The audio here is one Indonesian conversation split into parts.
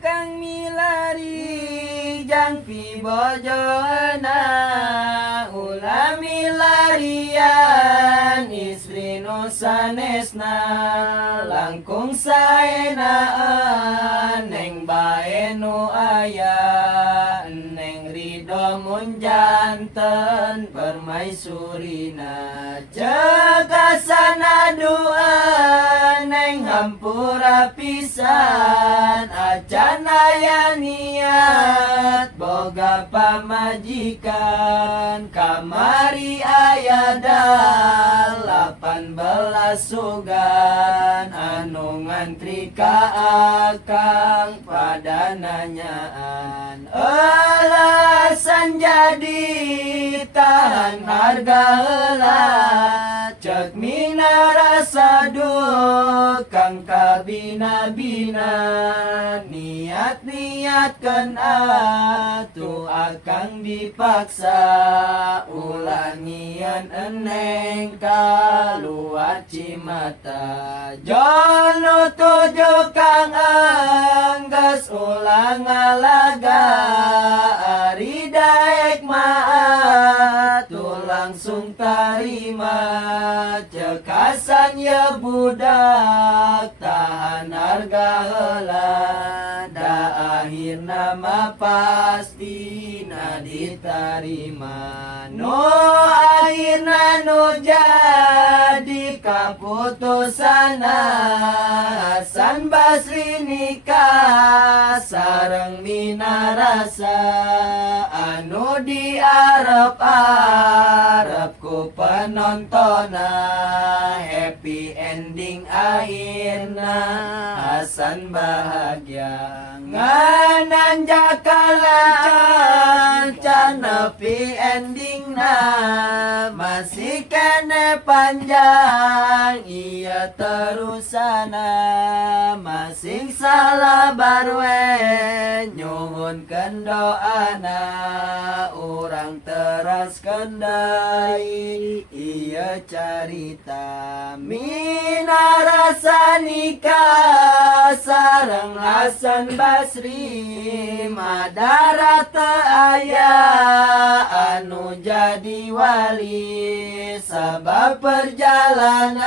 kang milari jang pibojona ulah milarian istri nu sanesna langkung saenaan neng bae nu aya neng ridho mun janten permaisurina cekasana dua neng hampura pisan acan aya niat boga pamajikan kamari aya 18 sugan anu ngantri ka akang pada nanyaan alasan jadi tahan harga heula cek mina rasa kang kabina-bina niat-niatkeun atuh akang dipaksa ulah ngieun eneng kaluar cimata jono tuju kang anggas ulah ngalaga ari daek maat tuh langsung tarima cekasan ya budak tahan harga heula da akhirna mah pastina ditarima nu akhirna nu jadi kaputusana Hasan Basri nikah sareng Minarasa anu diarep-arep ku penontonna happy ending akhirna Hasan bahagia ngananjakalan can nepi endingna masih kene panjang iya terusana masing salabar we nyuhunkeun doana urang teras kendai iya carita Minarasa nikah sareng Hasan Basri madara teu aya anu jadi wali sabab perjalanan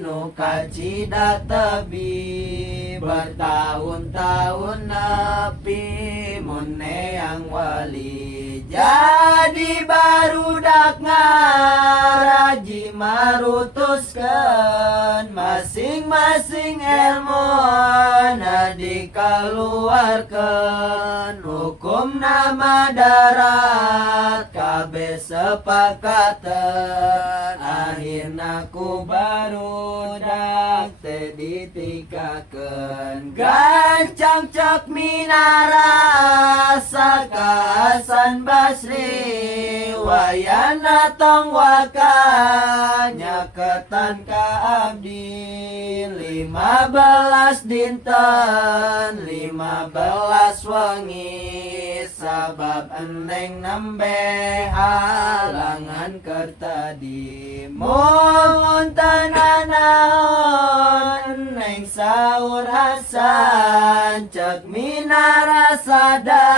nu kacida tebi bertahun-tahun nepi mun neang wali jadi barudak ngaraji marutuskeun masing-masing ilmu na dikaluarkeun hukum nama darat kabeh sepakateun akhirna ku barudak teh ditikakeun gancang cek Minarasa ka Hasan Basri wayana tong wakanya ketan ka abdi 15 dinten 15 wengi sabab eneng nembe halangan keur tadi mun teu nanaon neng saur Hasan cek Minarasa da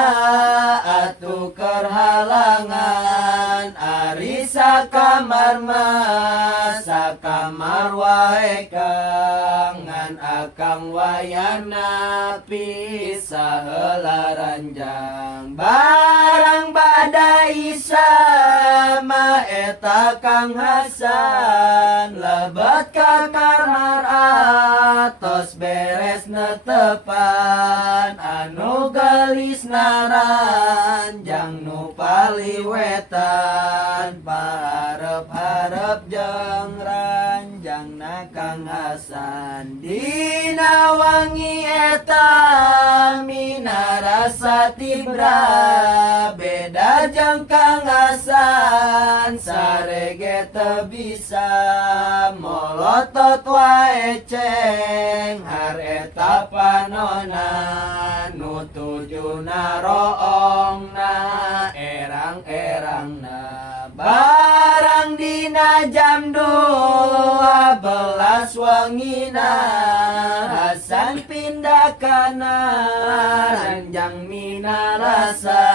atuh keur halangan ari sakamar mah sakamar wae kang ngan akang wayana pisah heula ranjang barang badai sama eta Kang Hasan lebet ka kamar atos beres netepan anu gelis naranjang nu paliwetan parep-harep jeung ranjangna Kang Hasan dina wangi eta Minarasa tibra beda jeung Kang Hasan sarege teu bisa molotot wae ceng har eta panona nu tujuna roongna erang-erangna barang dina jam 12 wangina Hasan pindah kana ranjang minarasa.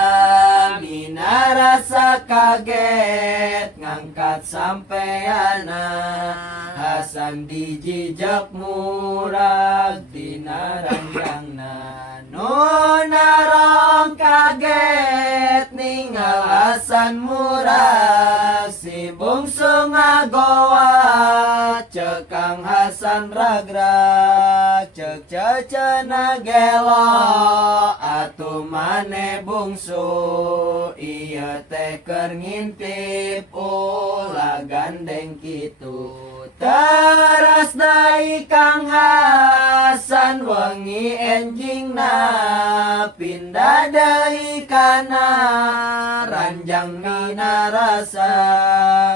Minarasa kaget ngangkat sampeana. Hasan dijijak murag dina ranjangna. Narong kaget ninggal Hasan murag. Si bungsu ngagowa cekang Hasan ragrag. Cek cecena gelo atuh mane bungsu. Ieu teh keur ngintip ulah gandeng kitu. Teras deui Kang Hasan wengi enjingna. Pindah deui kana ranjang minarasa.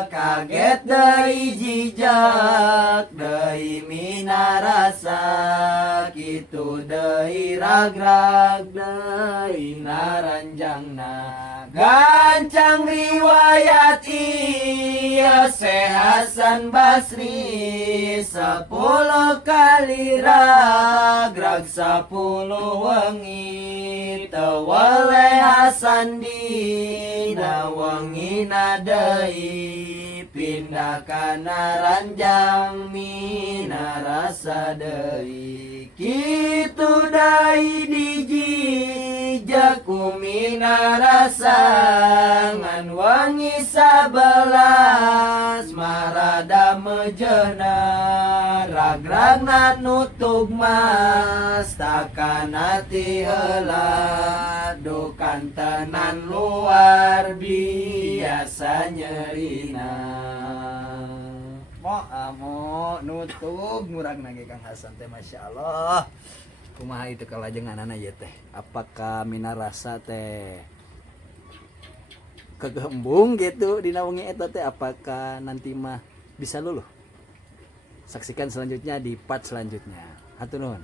Kaget deui jijak deui minarasa. Kitu deui ragrag deui naranjangna. Gancang riwayat ieu se Hasan Basri. 10 kali ragrag 10 wengi. Teu wele Hasan dina wengina deui. Pindah kana ranjang minarasa deui. Kitu deui dijijak ku minarasa. Ngan wangi 11 marada mejena. Ragragna nutug mas takana ti heula. Dukan tenan luar biasa nyerina. Mo nutug murang nage Kang Hasan teh Masya Allah. Kumaha itu kalajenganana ieu teh? Apakah minarasa teh kegembung gitu dina wengi eta teh? Apakah nanti mah bisa luluh? Saksikan selanjutnya di part selanjutnya. Hatur nuhun.